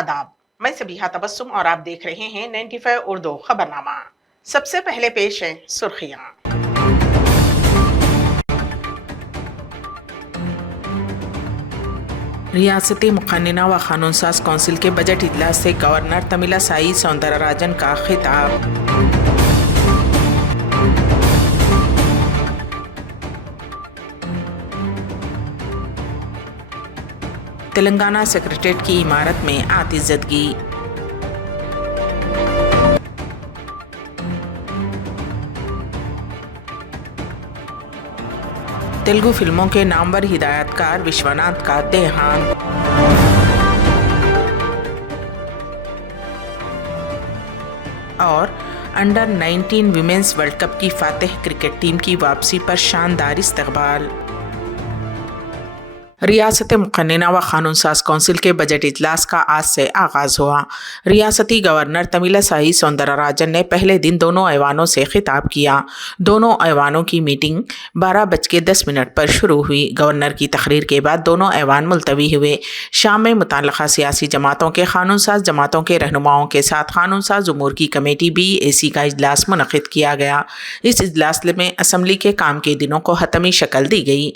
आदाब। मैं सबीहा तबस्सुम और आप देख रहे हैं 95 उर्दू खबरनामा। सबसे पहले पेश है सुर्खियां। रियासती मुक़न्निना व क़ानून साज कौंसिल के बजट इजलास से गवर्नर तमिलिसाई सौंदरराजन का खिताब। तेलंगाना सेक्रेटेरिएट की इमारत में आतिशज़दगी। तेलुगु फिल्मों के नामवर हिदायतकार विश्वनाथ का देहांत। और अंडर 19 विमेंस वर्ल्ड कप की फातिह क्रिकेट टीम की वापसी पर शानदार इस्तकबाल। रियासत मुक़न्निना व क़ानून साज कौंसिल के बजट इजलास का आज से आगाज़ हुआ। रियासती गवर्नर तमिलिसाई सौंदरराजन ने पहले दिन दोनों ऐवानों से खिताब किया। दोनों ऐवानों की मीटिंग 12:10 पर शुरू हुई। गवर्नर की तकरीर के बाद दोनों ऐवान मुलतवी हुए। शाम में मुतल्लिक़ा सियासी जमातों के क़ानून साज जमातों के रहनुमाओं के साथ क़ानून साज उमूर की कमेटी BAC का इजलास मुनक़िद किया गया। इस इजलास में असम्बली के काम के दिनों को हतमी शक्ल दी गई।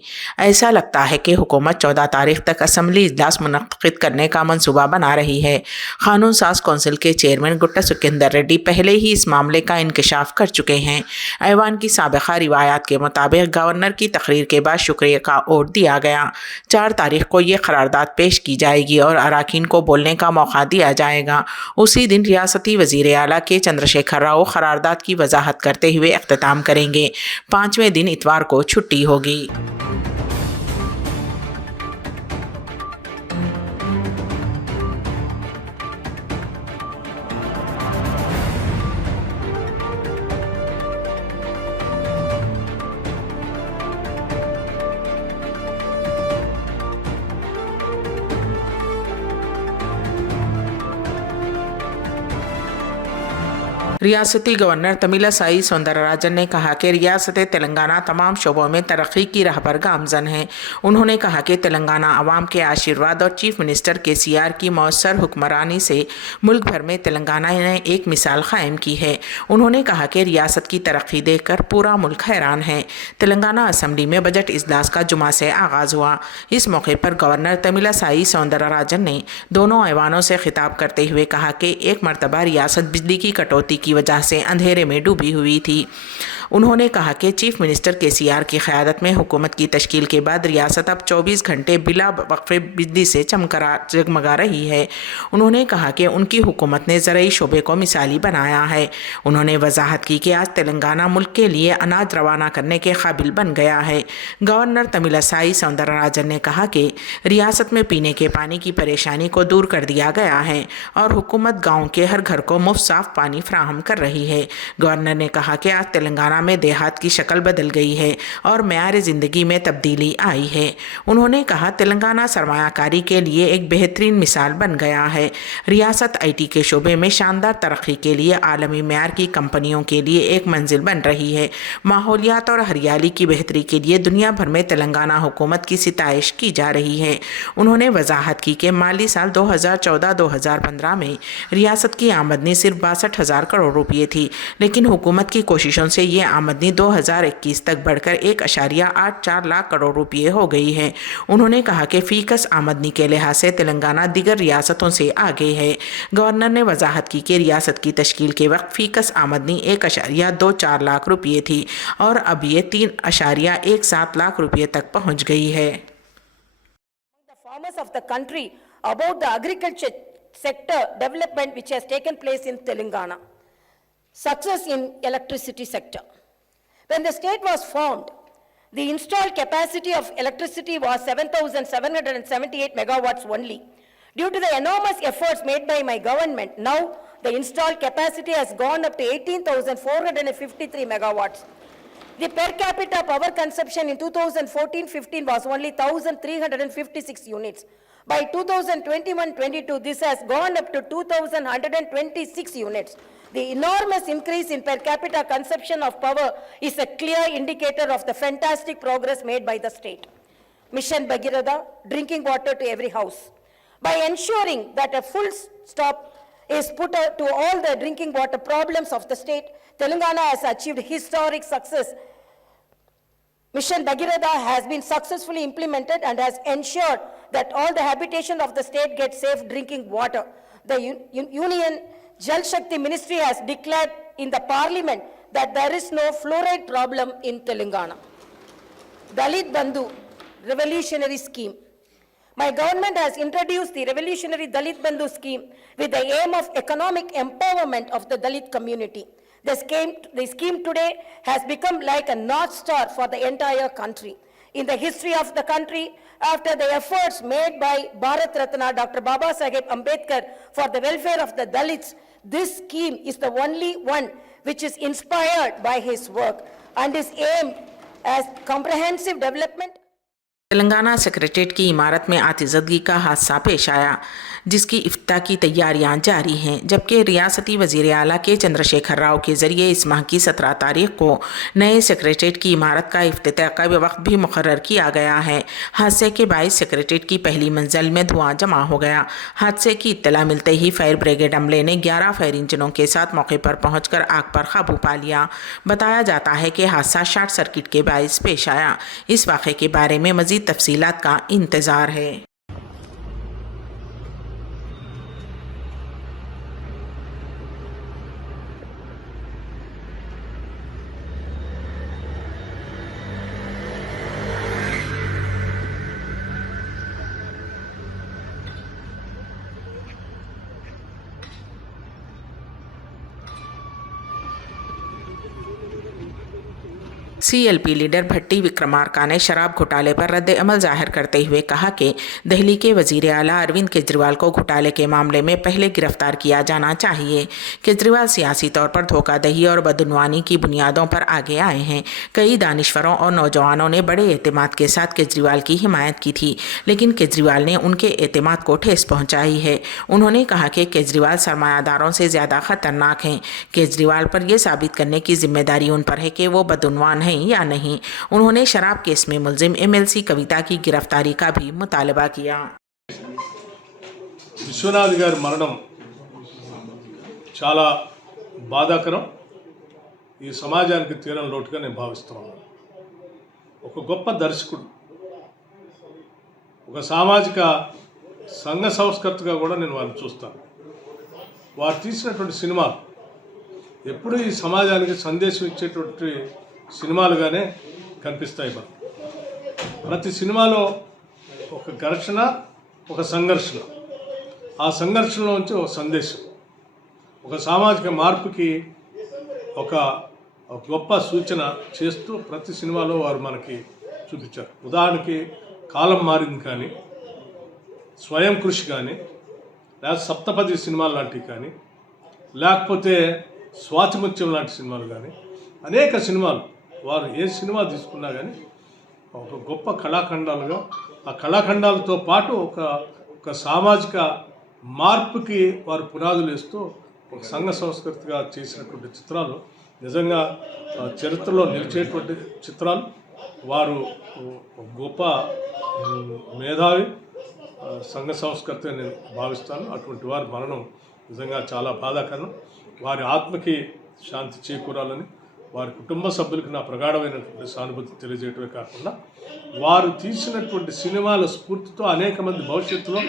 ऐसा लगता है कि हुकूमत 14 तारीख तक असम्बली इजलास मुनक़्क़िद करने का मंसूबा बना रही है। क़ानून साज कौंसिल के चेयरमैन गुट्टा सुखिंदर रेड्डी पहले ही इस मामले का इंकशाफ कर चुके हैं। ऐवान की साबिक़ा रिवायात के मुताबिक गवर्नर की तकरीर के बाद शुक्रिया का वोट दिया गया। 4 तारीख को ये करारदाद पेश की जाएगी और अराकीन को बोलने का मौका दिया जाएगा। उसी दिन रियासती वज़ीर आला के चंद्रशेखर राव करारदाद की वजाहत करते हुए अख्तिताम करेंगे। 5वें दिन इतवार को छुट्टी होगी। रियासती गवर्नर तमिलिसाई सौंदरराजन ने कहा कि रियासत तेलंगाना तमाम शोबों में तरक्की की राह पर गामजन है। उन्होंने कहा कि तेलंगाना आवाम के आशीर्वाद और चीफ मिनिस्टर KCR की मौसर हुक्मरानी से मुल्क भर में तेलंगाना ने एक मिसाल कायम की है। उन्होंने कहा कि रियासत की तरक्की देखकर पूरा मुल्क हैरान है। तेलंगाना असम्बली में बजट इजलास का जुमा से आगाज़ हुआ। इस मौके पर गवर्नर तमिलिसाई सौंदरराजन ने दोनों ऐवानों से खिताब करते हुए कहा कि एक मरतबा रियासत बिजली की कटौती की वजह से अंधेरे में डूबी हुई थी। उन्होंने कहा कि चीफ मिनिस्टर KCR की क़यादत में हुकूमत की तश्कील के बाद रियासत अब 24 घंटे बिला वक्फ़े बिजली से जगमगा रही है। उन्होंने कहा कि उनकी हुकूमत ने ज़राई शोबे को मिसाली बनाया है। उन्होंने वजाहत की कि आज तेलंगाना मुल्क के लिए अनाज रवाना करने के काबिल बन गया है। गवर्नर तमिलिसाई सौंदरराजन ने कहा कि रियासत में पीने के पानी की परेशानी को दूर कर दिया गया है और हुकूमत गाँव के हर घर को मुफ्त साफ़ पानी फराहम कर रही है। गवर्नर ने कहा कि आज तेलंगाना में देहात की शक्ल बदल गई है और मेयार ज़िंदगी में तब्दीली आई है। उन्होंने कहा तेलंगाना सरमायाकारी के लिए एक बेहतरीन मिसाल बन गया है। रियासत IT के शोबे में शानदार तरक्की के लिए आलमी मेयार की कंपनियों के लिए एक मंजिल बन रही है। माहौलियात और हरियाली की बेहतरी के लिए दुनिया भर में तेलंगाना हुकूमत की सिताइश की जा रही है। उन्होंने वजाहत की कि माली साल 2014-2015 में रियासत की आमदनी सिर्फ 62,000 करोड़ रुपये थी, लेकिन हुकूमत की कोशिशों से ये आमदनी 2021 तक बढ़कर 1.84 लाख करोड़ रुपये हो गई है। उन्होंने कहा कि फीकस आमदनी के लिहाज से तेलंगाना दीगर रियासतों से आगे है। गवर्नर ने वजाहत की कि रियासत की तश्कील के वक्त फीकस आमदनी 1.24 लाख रुपये थी और अब ये 3.17 लाख रुपये तक पहुँच गई है। About the agriculture sector development which has taken place in Telangana. Success in electricity sector. When the state was formed, the installed capacity of electricity was 7,778 megawatts only. Due to the enormous efforts made by my government, now the installed capacity has gone up to 18,453 megawatts. The per capita power consumption in 2014-15 was only 1,356 units. By 2021-22, this has gone up to 2,126 units. The enormous increase in per capita consumption of power is a clear indicator of the fantastic progress made by the state. Mission Bhagiratha, drinking water to every house. By ensuring that a full stop is put to all the drinking water problems of the state. Telangana has achieved historic success. Mission Bhagirath has been successfully implemented and has ensured that all the habitation of the state get safe drinking water. The Union Jal Shakti Ministry has declared in the Parliament that there is no fluoride problem in Telangana. Dalit Bandhu revolutionary scheme. My government has introduced the revolutionary Dalit Bandhu scheme with the aim of economic empowerment of the Dalit community. The scheme today has become like a North Star for the entire country. In the history of the country, after the efforts made by Bharat Ratna Dr. Baba Saheb Ambedkar for the welfare of the Dalits, this scheme is the only one which is inspired by his work and is aimed at comprehensive development. Telangana secretariat की इमारत में आतिशबाजी का हादसा पेश आया, जिसकी इफ्तिताह की तैयारियां जारी हैं, जबकि रियासती वजीर आला के चंद्रशेखर राव के जरिए इस माह की 17 तारीख को नए सेक्रेटेरिएट की इमारत का इफ्तिताह का वक्त भी मुकर्रर किया गया है। हादसे के बायस सेक्रेटेरिएट की पहली मंजिल में धुआं जमा हो गया। हादसे की इत्तला मिलते ही फायर ब्रिगेड अमले ने 11 फायर इंजनों के साथ मौके पर पहुंचकर आग पर काबू पा लिया। बताया जाता है कि हादसा शॉर्ट सर्किट के बायस पेश आया। इस वाक़े के बारे में मजीद तफसीलात का इंतजार है। CLP लीडर भट्टी विक्रमार्का ने शराब घोटाले पर रद्द अमल जाहिर करते हुए कहा कि दिल्ली के वजीर आला अरविंद केजरीवाल को घोटाले के मामले में पहले गिरफ्तार किया जाना चाहिए। केजरीवाल सियासी तौर पर धोखाधड़ी और बदनुवानी की बुनियादों पर आगे आए हैं। कई दानिश्वरों और नौजवानों ने बड़े एतमाद के साथ केजरीवाल की हिमायत की थी, लेकिन केजरीवाल ने उनके एतमाद को ठेस पहुँचाई है। उन्होंने कहा कि केजरीवाल सरमायादारों से ज़्यादा खतरनाक हैं। केजरीवाल पर यह साबित करने की जिम्मेदारी उन पर है कि वो बदनुवान हैं या नहीं। उन्होंने शराब केस में मुलजिम MLC कविता की गिरफ्तारी का भी मुतालबा किया। విశ్వనాథ్ గారి మరణం చాలా బాధాకరం, ఈ సమాజానికి తీరని లోటుగా నేను భావిస్తున్నాను. ఒక గొప్ప దర్శకుడు, ఒక సామాజిక సంఘ సంస్కర్తగా కూడా నేను వారిని చూస్తాను. వారు తీసినటువంటి సినిమాలు ఎప్పుడు ఈ సమాజానికి సందేశం ఇచ్చేటువంటి సినిమాలుగానే కనిపిస్తాయి. ప్రతి సినిమాలో ఒక ఘర్షణ, ఒక సంఘర్షణ, ఆ సంఘర్షణలోంచి ఒక సందేశం, ఒక సామాజిక మార్పుకి ఒక గొప్ప సూచన చేస్తూ ప్రతి సినిమాలో వారు మనకి చూపించారు. ఉదాహరణకి కాలం మారింది కానీ, స్వయం కృషి కానీ, లేదా సప్తపది సినిమాలు లాంటివి కానీ, లేకపోతే స్వాతిముత్యం లాంటి సినిమాలు కానీ, అనేక సినిమాలు వారు ఏ సినిమా తీసుకున్నా కానీ ఒక గొప్ప కళాఖండాలుగా, ఆ కళాఖండాలతో పాటు ఒక సామాజిక మార్పుకి వారు పునాదులు వేస్తూ ఒక సంఘ సంస్కృతిగా చేసినటువంటి చిత్రాలు నిజంగా చరిత్రలో నిలిచేటువంటి చిత్రాలు. వారు గొప్ప మేధావి, సంఘ సంస్కృతి నేను భావిస్తాను. అటువంటి వారి మరణం నిజంగా చాలా బాధాకరం. వారి ఆత్మకి శాంతి చేకూరాలని, వారి కుటుంబ సభ్యులకు నా ప్రగాఢమైనటువంటి సానుభూతి తెలియజేయటమే కాకుండా, వారు తీసినటువంటి సినిమాల స్ఫూర్తితో అనేక మంది భవిష్యత్తులో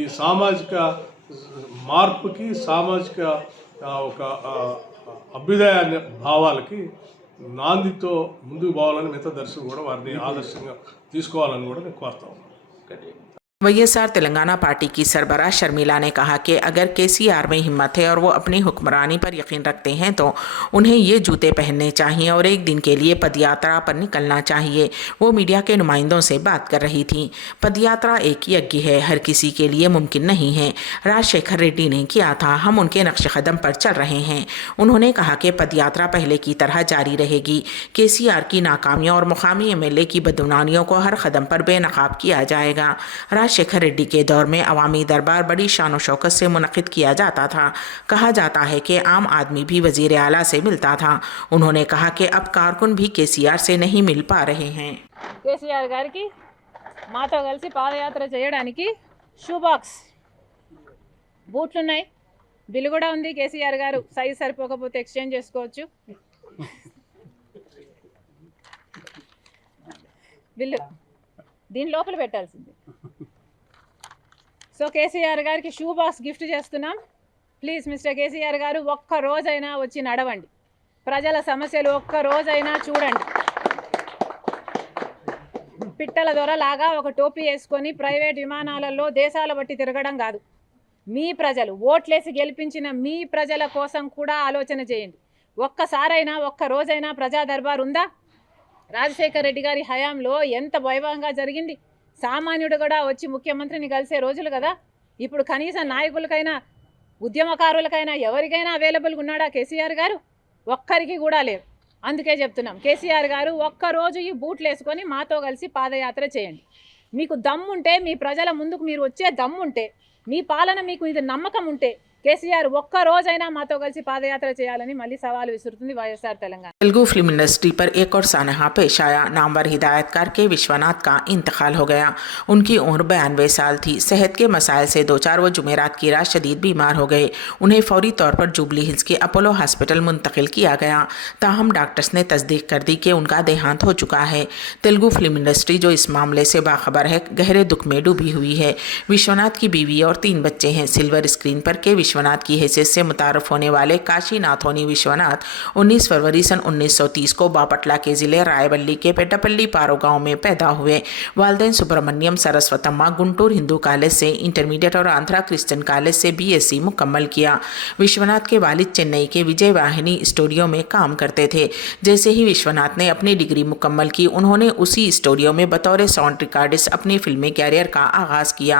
ఈ సామాజిక మార్పుకి, సామాజిక ఒక అభ్యుదయ భావాలకి నాందితో ముందుకు పోవాలని మిగతా దర్శకులు కూడా వారిని ఆదర్శంగా తీసుకోవాలని కూడా నేను కోరుతా ఉన్నాను. YSR तेलंगाना पार्टी की सरबराह शर्मिला ने कहा कि अगर KCR में हिम्मत है और वो अपनी हुक्मरानी पर यकीन रखते हैं तो उन्हें ये जूते पहनने चाहिए और एक दिन के लिए पदयात्रा पर निकलना चाहिए। वो मीडिया के नुमाइंदों से बात कर रही थी। पदयात्रा एक यज्ञ है, हर किसी के लिए मुमकिन नहीं है। राजशेखर रेड्डी ने किया था, हम उनके नक्श कदम पर चल रहे हैं। उन्होंने कहा कि पदयात्रा पहले की तरह जारी रहेगी। KCR की नाकामियों और मुकामी MLA की बदनामियों को हर कदम पर बेनकाब किया जाएगा। राजशेखर रेड्डी के दौर में अवामी दरबार बड़ी शान शौकत से मुनक़िद किया जाता था। कहा जाता है कि आम आदमी भी वज़ीर आला से मिलता था। उन्होंने कहा कि अब कारकुन भी KCR से नहीं मिल पा रहे हैं। KCR గారికి మాతో కలిసి పాదయాత్ర చేయడానికి షూ బాక్స్ బూట్లు ఉన్నాయి, బిల్లు కూడా ఉంది. కేసీఆర్ గారు సైజ్ సరిపోకపోతే ఎక్స్చేంజ్ చేసుకోవచ్చు. బిల్లు దీని లోపల పెట్టాల్సింది. సో కేసీఆర్ గారికి షూ బాక్స్ గిఫ్ట్ చేస్తున్నాం. ప్లీజ్ మిస్టర్ కేసీఆర్ గారు ఒక్క రోజైనా వచ్చి నడవండి, ప్రజల సమస్యలు ఒక్క రోజైనా చూడండి. పిట్టల దొరలాగా ఒక టోపీ వేసుకొని ప్రైవేట్ విమానాలలో దేశాల బట్టి తిరగడం కాదు. మీ ప్రజలు ఓట్లేసి గెలిపించిన మీ ప్రజల కోసం కూడా ఆలోచన చేయండి. ఒక్కసారైనా ఒక్క రోజైనా ప్రజా దర్బార్ ఉందా? రాజశేఖర్ రెడ్డి గారి హయాంలో ఎంత వైభవంగా జరిగింది. సామాన్యుడు కూడా వచ్చి ముఖ్యమంత్రిని కలిసే రోజులు కదా. ఇప్పుడు కనీసం నాయకులకైనా ఉద్యమకారులకైనా ఎవరికైనా అవైలబుల్గా ఉన్నాడా కేసీఆర్ గారు? ఒక్కరికి కూడా లేరు. అందుకే చెప్తున్నాం, కేసీఆర్ గారు ఒక్కరోజు ఈ బూట్లు వేసుకొని మాతో కలిసి పాదయాత్ర చేయండి. మీకు దమ్ముంటే, మీ ప్రజల ముందుకు మీరు వచ్చే దమ్ముంటే, మీ పాలన మీకు ఇది నమ్మకం ఉంటే కేసీఆర్ ఒక్క రోజైనా మాతో కలిసి పాదయాత్ర చేయాలని మళ్ళీ సవాలు విసురుతుంది వైఎస్ఆర్ తెలంగాణ. तेलुगु फिल्म इंडस्ट्री पर एक और सानहा पेश आया। नामवर हिदायतकार के विश्वनाथ का इंतकाल हो गया। उनकी उम्र 92 साल थी। सेहत के मसाइल से 2-4 वो जुमेरात की रात शदीद बीमार हो गए। उन्हें फौरी तौर पर जुबली हिल्स के अपोलो हॉस्पिटल मुंतकिल किया गया। ताहम डॉक्टर्स ने तस्दीक कर दी कि उनका देहांत हो चुका है। तेलुगु फिल्म इंडस्ट्री जो इस मामले से बाखबर है, गहरे दुख में डूबी हुई है। विश्वनाथ की बीवी और 3 बच्चे हैं। सिल्वर स्क्रीन पर के विश्वनाथ की हैसियत से मुतारफ होने वाले काशीनाथोनी विश्वनाथ 19 फरवरी सन 1930 को बापटला के जिले रायबल्ली के पेटापल्ली पारो गांव में पैदा हुए। वालदेन सुब्रमण्यम सरस्वतम्मा गुंटूर हिंदू कॉलेज से इंटरमीडिएट और आंध्रा क्रिश्चियन कॉलेज से BSc मुकम्मल किया। विश्वनाथ के वालिद चेन्नई के विजय वाहिनी स्टूडियो में काम करते थे। जैसे ही विश्वनाथ ने अपनी डिग्री मुकम्मल की, उन्होंने उसी स्टूडियो में बतौर साउंड रिकॉर्डिस्ट अपनी फिल्मी कैरियर का आगाज़ किया।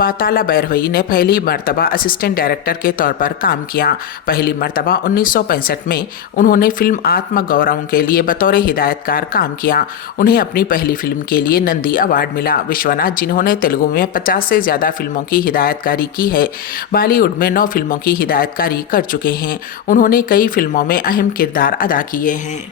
पाताला भैरवई ने पहली मरतबा असिस्टेंट डायरेक्टर के तौर पर काम किया। पहली मरतबा 1965 में उन्होंने फिल्म आत्म गौरव के लिए बतौर हिदायतकार काम किया। उन्हें अपनी पहली फिल्म के लिए नंदी अवार्ड मिला। विश्वनाथ, जिन्होंने तेलुगु में 50 से ज़्यादा फिल्मों की हिदायतकारी की है, बॉलीवुड में 9 फिल्मों की हिदायतकारी कर चुके हैं। उन्होंने कई फिल्मों में अहम किरदार अदा किए हैं।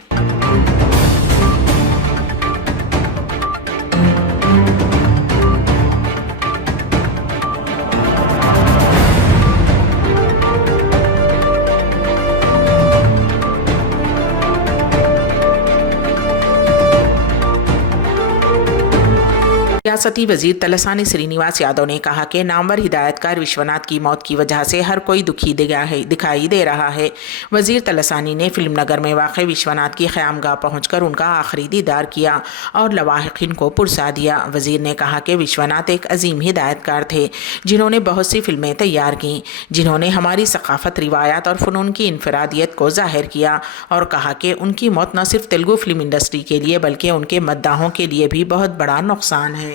रियासती वजीर तलसानी श्रीनिवास यादव ने कहा कि नामवर हिदायतकार विश्वनाथ की मौत की वजह से हर कोई दुखी दिखाई दे रहा है। वजीर तलसानी ने फिल्म नगर में वाक़ विश्वनाथ की क़यामगाह पहुंचकर उनका आखिरी दीदार किया और लवाहिकीन को पुरसा दिया। वजीर ने कहा कि विश्वनाथ एक अजीम हिदायतकार थे, जिन्होंने बहुत सी फिल्में तैयार की, जिन्होंने हमारी सकाफ़त, रिवायात और फ़नून की इनफरादियत को ज़ाहिर किया, और कहा कि उनकी मौत न सिर्फ तेलुगु फिल्म इंडस्ट्री के लिए बल्कि उनके मद्दाहों के लिए भी बहुत बड़ा नुकसान है।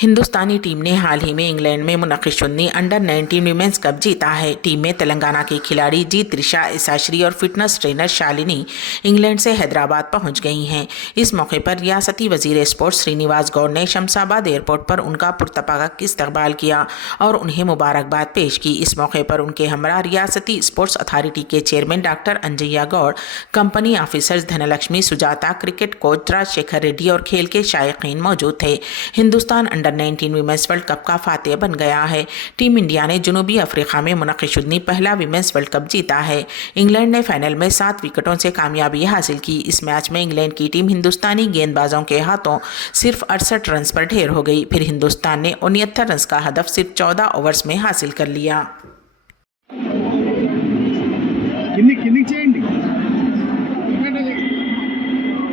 हिंदुस्तानी टीम ने हाल ही में इंग्लैंड में मुनक़िद शुन्नी अंडर-19 वीमेंस कप जीता है। टीम में तेलंगाना की खिलाड़ी जीत, त्रिशा इसाश्री और फिटनेस ट्रेनर शालिनी इंग्लैंड से हैदराबाद पहुंच गई हैं। इस मौके पर रियासती वजीर स्पोर्ट्स श्रीनिवास गौड़ ने शमशाबाद एयरपोर्ट पर उनका पुरतपाक इस्तकबाल किया और उन्हें मुबारकबाद पेश की। इस मौके पर उनके हमरा रियासती स्पोर्ट्स अथॉरिटी के chairman doctor Anjaiah Goud, company officers Dhanalakshmi, Sujatha, cricket coach Rajasekhar Reddy और खेल के शायकीन मौजूद थे। Hindustan under nineteen women's world cup का फातेह बन गया है। टीम इंडिया ने जनूबी अफ्रीका में मुनक़िद शुन्नी पहला वीमेंस वर्ल्ड कप जीता है। इंग्लैंड ने फाइनल में 7 विकेटों से कामयाबी हासिल की। इस मैच में इंग्लैंड की टीम हिंदुस्तानी गेंदबाजों के हाथों सिर्फ 68 रन पर ढेर हो गई। फिर हिंदुस्तान ने 69 रन का हदफ सिर्फ 14 ओवर्स में हासिल कर लिया।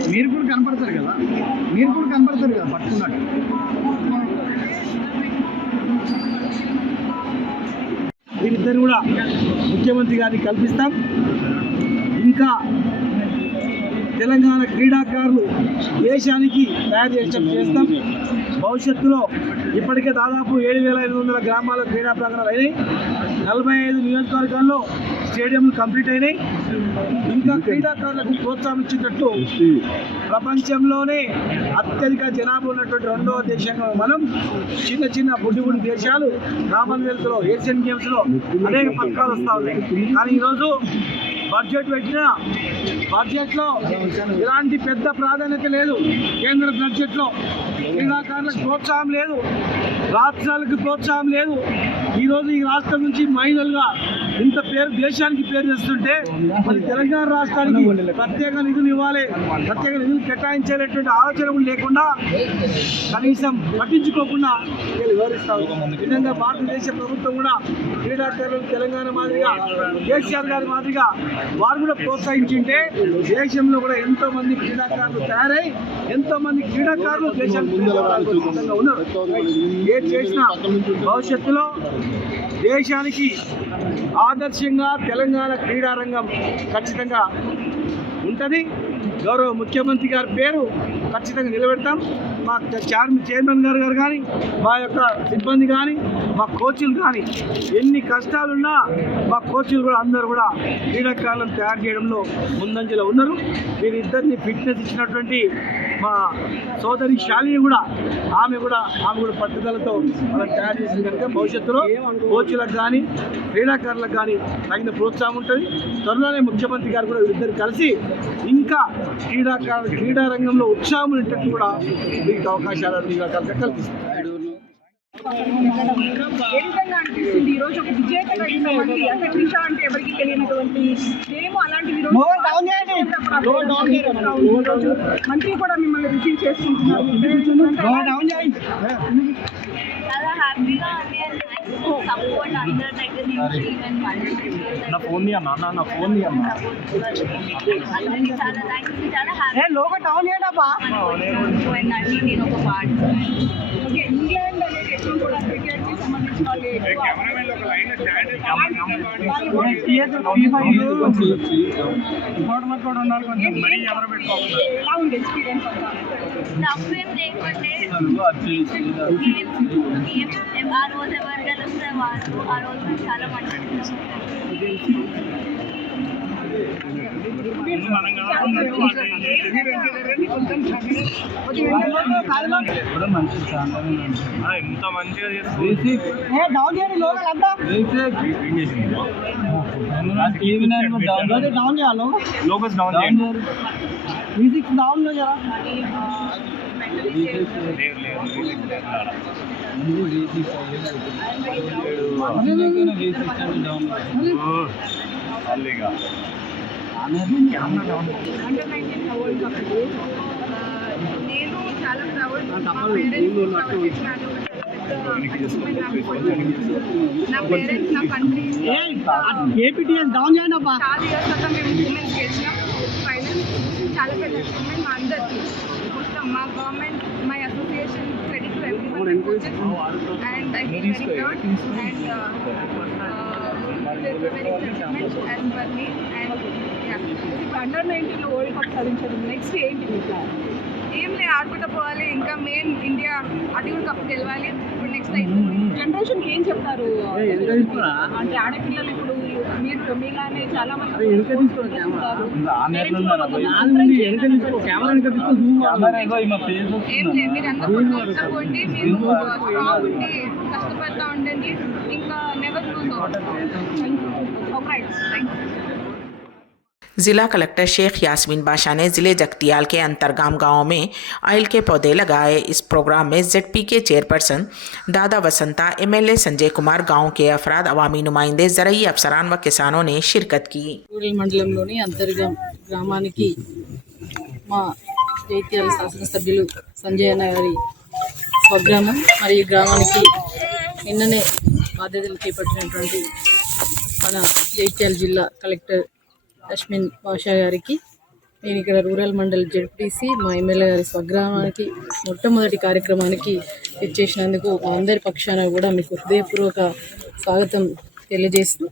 మీరు కూడా కనపడతారు కదా పట్టుకున్నట్టు వీరిద్దరు కూడా ముఖ్యమంత్రి గారికి కల్పిస్తాం. ఇంకా తెలంగాణ క్రీడాకారులు దేశానికి తయారు చేస్తాం. భవిష్యత్తులో ఇప్పటికే దాదాపు 7,500 గ్రామాల క్రీడా ప్రాంగణాలు అయినాయి. 45 నియోజకవర్గాల్లో స్టేడియంలు కంప్లీట్ అయినాయి. ఇంకా క్రీడాకారులకు ప్రోత్సాహం ఇచ్చేటట్టు ప్రపంచంలోనే అత్యధిక జనాభా ఉన్నటువంటి రెండవ దేశంగా మనం చిన్న చిన్న బుడ్డి దేశాలు కామన్వెల్త్లో, ఏషియన్ గేమ్స్లో అనేక పథకాలు వస్తూ ఉన్నాయి. కానీ ఈరోజు బడ్జెట్ పెట్టిన బడ్జెట్లో ఇలాంటి పెద్ద ప్రాధాన్యత లేదు. కేంద్ర బడ్జెట్లో క్రీడాకారులకు ప్రోత్సాహం లేదు, రాష్ట్రాలకు ప్రోత్సాహం లేదు. ఈరోజు ఈ రాష్ట్రం నుంచి మహిళలుగా ఇంత పేరు దేశానికి పేరు తెస్తుంటే మరి తెలంగాణ రాష్ట్రానికి ప్రత్యేక నిధులు ఇవ్వాలి, ప్రత్యేక నిధులు కేటాయించేటటువంటి ఆలోచన కూడా లేకుండా కనీసం పట్టించుకోకుండా వివరిస్తాం. విధంగా భారతదేశ ప్రభుత్వం కూడా క్రీడాకారులు తెలంగాణ మాదిరిగా కేసీఆర్ గారి మాదిరిగా వారు కూడా ప్రోత్సహించింటే దేశంలో కూడా ఎంతో మంది క్రీడాకారులు తయారై ఎంతో మంది క్రీడాకారులు దేశానికి ఉన్నారు. ఏది చేసినా భవిష్యత్తులో దేశానికి ఆదర్శంగా తెలంగాణ క్రీడారంగం ఖచ్చితంగా ఉంటుంది. గౌరవ ముఖ్యమంత్రి గారి పేరు ఖచ్చితంగా నిలబెడతాం. మా చైర్మన్ గారు కానీ, మా యొక్క సిబ్బంది కానీ, మా కోచ్లు కానీ ఎన్ని కష్టాలున్నా మా కోచ్లు కూడా అందరూ కూడా క్రీడాకారులను తయారు చేయడంలో ముందంజలో ఉన్నారు. వీరిద్దరిని ఫిట్నెస్ ఇచ్చినటువంటి మా సోదరి శాలిని కూడా ఆమె కూడా పట్టుదలతో మనం తయారు చేసిన కనుక భవిష్యత్తులో కోచ్లకు కానీ క్రీడాకారులకు కానీ తగిన ప్రోత్సాహం ఉంటుంది. త్వరలోనే ముఖ్యమంత్రి గారు కూడా వీరిద్దరు కలిసి ఇంకా క్రీడా రంగంలో ఉత్సాహం ఉండేటట్టు కూడా వీరికి అవకాశాలు క్రీడాకారులకు కల్పిస్తారు. ఏ విధంగా అనిపిస్తుంది ఈరోజు ఒక విజేత మంది అంటే క్రీష అంటే ఎవరికి తెలియనటువంటి మేము అలాంటి ఈరోజు మంత్రి కూడా మిమ్మల్ని రిసీవ్ చేసుకుంటున్నారు. చాలా హ్యాపీగా ఉంది అండ్ సపోర్ట్ అందరి దగ్గర నుంచి ఈవెన్ నా ఫోన్ అందరికీ చాలా థ్యాంక్స్. చాలా హ్యాపీ అండ్ అన్ని నేను ఒక పార్ట్. ఓకే, ఇంగ్లాండ్ అనేది ఎప్పుడు కూడా క్రికెట్కి సంబంధించిన వాళ్ళు ఎలా ఉంది ఎక్స్పీరియన్స్ అంతా? తప్పేం లేకుంటే ఆ రోజు ఎవరు గెలిస్తే వాళ్ళు ఆ రోజు చాలా మంచిగా ఎంత మంచిగా అండర్ 19 వరల్డ్ కప్ నేను చాలా ప్రౌడ్. మా పేరెంట్స్ నా పేరెంట్స్ నా కంట్రీ చాలా ఇయర్స్ తర్వాత మేము ఉమెన్స్ గెలిచినాం ఫైనల్. చాలా పెద్ద అచీవ్మెంట్ మా అందరికీ, మొత్తం మా government, my association, credit to everyone coaches and I feel very proud and as per me and under 19లో వరల్డ్ కప్ సాధించడం నెక్స్ట్ ఏంటి ఏం లేదు, ఆడుకుంటూ పోవాలి. ఇంకా మెయిన్ ఇండియా అది కూడా కప్ గెలవాలి. ఇప్పుడు నెక్స్ట్ అవుతుంది. జనరేషన్కి ఏం చెప్తారు అంటే ఆడపిల్లలు ఇప్పుడు మీలానే చాలా మంది ఏం లేదు, మీరు అందరూ కొట్టుకోండి, మీరు స్ట్రాంగ్ ఉండి కష్టపడతా ఉండండి, ఇంకా never loose out. Thank you. जिला कलेक्टर शेख यास्मीन बाशा ने जिले जगतियाल के अंतरगाम गांव में ऑयल के पौधे लगाए। इस प्रोग्राम में ZP के चेयरपर्सन दादा वसंता, MLA संजय कुमार, गांव के अफराद, अवामी नुमाइंदे, ज़रूरी अफसरान व किसानों ने शिरकत की। రూరల్ మండలంలోని అంతర్గాం గ్రామానికి మా జైత్యాల శాసనసభ్యులు సంజయ్ అన్న గారి స్వగ్రామం. మరి ఈ గ్రామానికి నిన్ననే బాధ్యతలు చేపట్టినటువంటి మన జైత్యాల జిల్లా కలెక్టర్ యాస్మిన్ బాషా గారికి, నేను ఇక్కడ రూరల్ మండల్ ZPC మా ఎమ్మెల్యే గారి స్వగ్రామానికి మొట్టమొదటి కార్యక్రమానికి ఇచ్చేసినందుకు మా అందరి పక్షాన కూడా మీకు హృదయపూర్వక స్వాగతం తెలియజేస్తూ,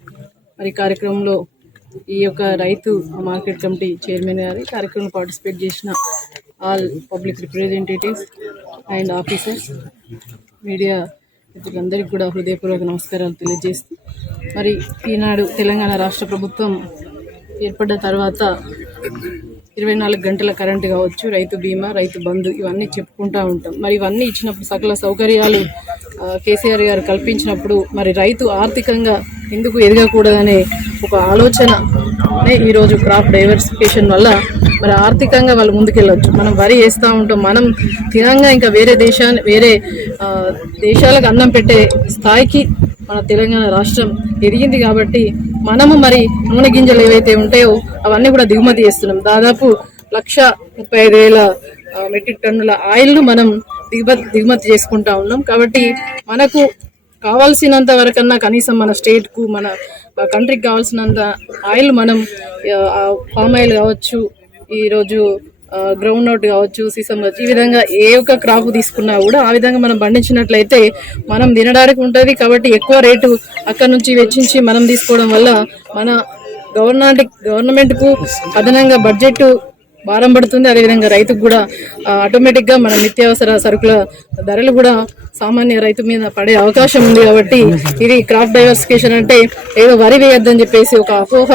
మరి కార్యక్రమంలో ఈ యొక్క రైతు మార్కెట్ కమిటీ చైర్మన్ గారి కార్యక్రమంలో పార్టిసిపేట్ చేసిన all public representatives and officers, media మిత్రులందరికీ కూడా హృదయపూర్వక నమస్కారాలు తెలియజేస్తూ మరి ఈనాడు తెలంగాణ రాష్ట్ర ప్రభుత్వం ఏర్పడ్డ తర్వాత 24 గంటల కరెంటు కావచ్చు, రైతు బీమా, రైతు బంధు ఇవన్నీ చెప్పుకుంటూ ఉంటాం. మరి ఇవన్నీ ఇచ్చినప్పుడు సకల సౌకర్యాలు కేసీఆర్ గారు కల్పించినప్పుడు మరి రైతు ఆర్థికంగా ఎందుకు ఎదగకూడదనే ఒక ఆలోచననే ఈరోజు క్రాప్ డైవర్సిఫికేషన్ వల్ల మరి ఆర్థికంగా వాళ్ళు ముందుకెళ్ళొచ్చు. మనం వరి వేస్తూ ఉంటాం, మనం తినంగా ఇంకా వేరే దేశాలకు అన్నం పెట్టే స్థాయికి మన తెలంగాణ రాష్ట్రం ఎదిగింది కాబట్టి మనము మరి నూనె గింజలు ఏవైతే ఉంటాయో అవన్నీ కూడా దిగుమతి చేస్తున్నాం. దాదాపు 1,35,000 మెట్రిక్ టన్నుల ఆయిల్ను మనం దిగుమతి చేసుకుంటా ఉన్నాం. కాబట్టి మనకు కావాల్సినంత వరకన్నా కనీసం మన స్టేట్కు మన కంట్రీకి కావాల్సినంత ఆయిల్ మనం పామ్ ఆయిల్ కావచ్చు, ఈరోజు గ్రౌండ్ నట్ కావచ్చు, సీసం కావచ్చు, ఈ విధంగా ఏ ఒక్క క్రాప్ తీసుకున్నా కూడా ఆ విధంగా మనం పండించినట్లయితే మనం తినడానికి ఉంటుంది. కాబట్టి ఎక్కువ రేటు అక్కడ నుంచి వెచ్చించి మనం తీసుకోవడం వల్ల మన గవర్నమెంట్కు అదనంగా బడ్జెట్ భారం పడుతుంది. అదేవిధంగా రైతుకు కూడా ఆటోమేటిక్గా మన నిత్యావసర సరుకుల ధరలు కూడా సామాన్య రైతు మీద పడే అవకాశం ఉంది. కాబట్టి ఇది క్రాప్ డైవర్సిఫికేషన్ అంటే ఏదో వరి వేయొద్దని చెప్పేసి ఒక అపోహ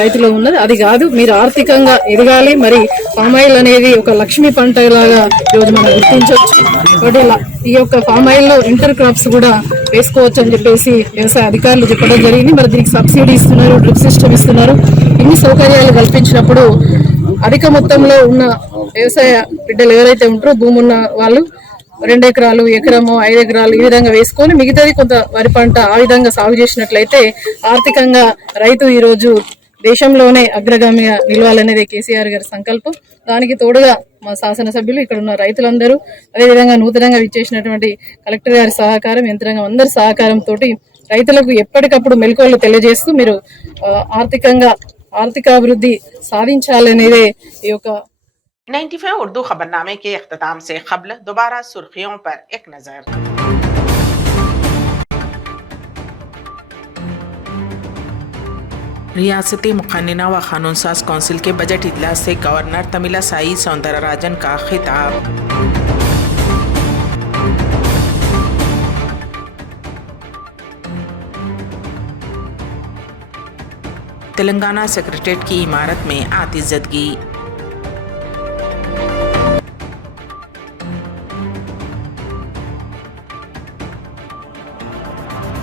రైతులో ఉన్నది. అది కాదు, మీరు ఆర్థికంగా ఎదగాలి. మరి పామాయిల్ అనేది ఒక లక్ష్మీ పంట లాగా ఈరోజు మనం గుర్తించవచ్చు. కాబట్టి ఈ యొక్క పామాయిల్లో ఇంటర్ క్రాప్స్ కూడా వేసుకోవచ్చు అని చెప్పేసి వ్యవసాయ అధికారులు చెప్పడం జరిగింది. మరి దీనికి సబ్సిడీ ఇస్తున్నారు, డ్రిప్ సిస్టమ్ ఇస్తున్నారు. ఇన్ని సౌకర్యాలు కల్పించినప్పుడు అధిక మొత్తంలో ఉన్న వ్యవసాయ బిడ్డలు ఎవరైతే ఉంటారో భూమి ఉన్న వాళ్ళు 2 ఎకరాలు, ఎకరము, 5 ఎకరాలు ఈ విధంగా వేసుకొని మిగతాది కొంత వరి పంట ఆ విధంగా సాగు చేసినట్లయితే ఆర్థికంగా రైతు ఈరోజు దేశంలోనే అగ్రగామిగా నిలవాలనేది కేసీఆర్ గారి సంకల్పం. దానికి తోడుగా మా శాసనసభ్యులు, ఇక్కడ ఉన్న రైతులందరూ, అదేవిధంగా నూతనంగా విచ్చేసినటువంటి కలెక్టర్ గారి సహకారం, యంత్రాంగం అందరి సహకారంతో రైతులకు ఎప్పటికప్పుడు మెలకువలు తెలియజేస్తూ మీరు ఆర్థికాభివృద్ధి సాధించాలనేదే ఈ యొక్క 95 उर्दू खबरनामे के इख्तिताम से कबल दोबारा सुर्खियों पर एक नजर। रियासती मुक़न्निना व क़ानून साज कौंसिल के बजट इजलास से गवर्नर तमिलिसाई सौंदरराजन का खिताब। तेलंगाना सेक्रेटेरिएट की इमारत में आतिशबाजी।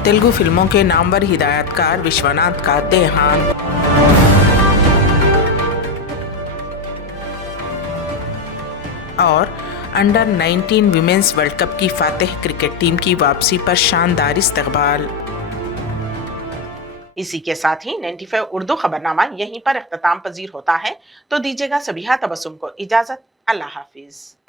तेलुगु फिल्मों के नामवर हिदायतकार विश्वनाथ का देहांत। और अंडर 19 विमेंस वर्ल्ड कप की फातिह क्रिकेट टीम की वापसी पर शानदार इस्तकबाल। इसी के साथ ही 95 उर्दू खबरनामा यहीं पर इख्तिताम पजीर होता है। तो दीजिएगा सबीहा तबस्सुम को इजाजत। अल्लाह हाफिज।